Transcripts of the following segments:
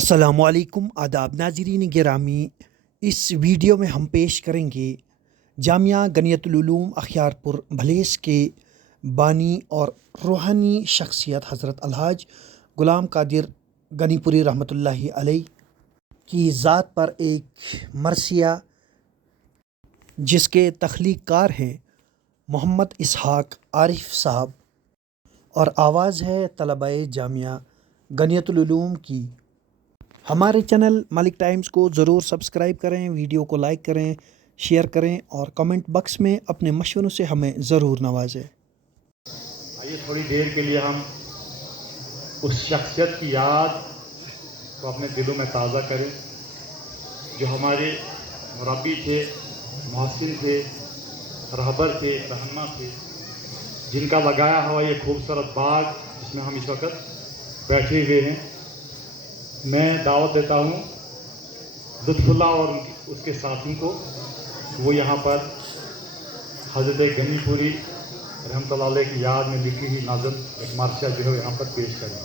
अस्सलामुअलैकुम आदाब नाज़रीन गिरामी। इस वीडियो में हम पेश करेंगे जामिया गनियतुल उलूम अख्यारपुर भलेस के बानी और रूहानी शख्सियत हज़रत अलहाज ग़ुलाम कादिर गनीपुरी रहमतुल्लाहि अलैह की ज़ात पर एक मरसिया, जिसके तख्लीक़कार हैं मोहम्मद इसहाक़ आरिफ साहब, और आवाज़ है तलबाए जामिया गनियतुल उलूम की। हमारे चैनल मलिक टाइम्स को ज़रूर सब्सक्राइब करें, वीडियो को लाइक करें, शेयर करें और कमेंट बॉक्स में अपने मशवरों से हमें ज़रूर नवाजें। आइए थोड़ी देर के लिए हम उस शख्सियत की याद को अपने दिलों में ताज़ा करें जो हमारे मुरब्बी थे, मोहसिन थे, रहबर थे, रहनमा थे, जिनका लगाया हुआ ये खूबसूरत बाग जिसमें हम इस वक्त बैठे हुए हैं। मैं दावत देता हूँ लुत्फुल्लाह और उसके साथियों को, वो यहाँ पर हज़रत गनीपुरी रहमतुल्लाह अलैह की याद में लिखी हुई नाज़म एक मार्शिया जो है यहाँ पर पेश करें।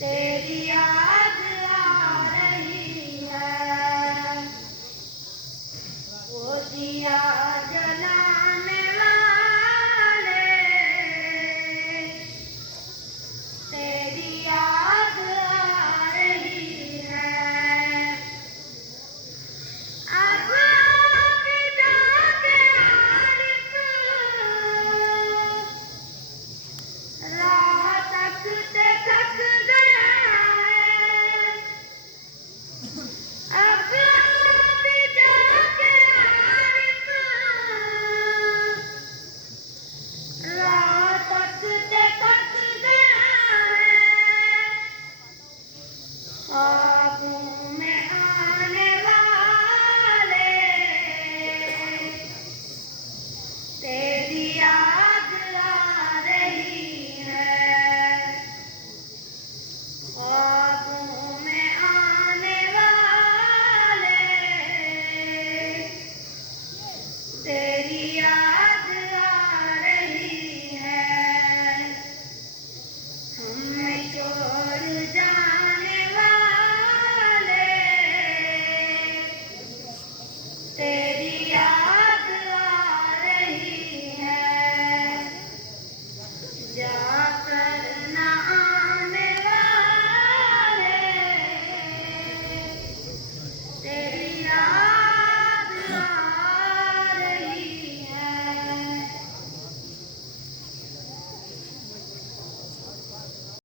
तेरी याद आ रही है, वो दिया जलाने वाले, तेरी याद आ रही है। अब विदा के आरिफ, राह तकते थक गया है। अब विदा के आरिफ, राह तकते थक गया है। ख्वाबों में आने वाले, तेरी याद आ रही है।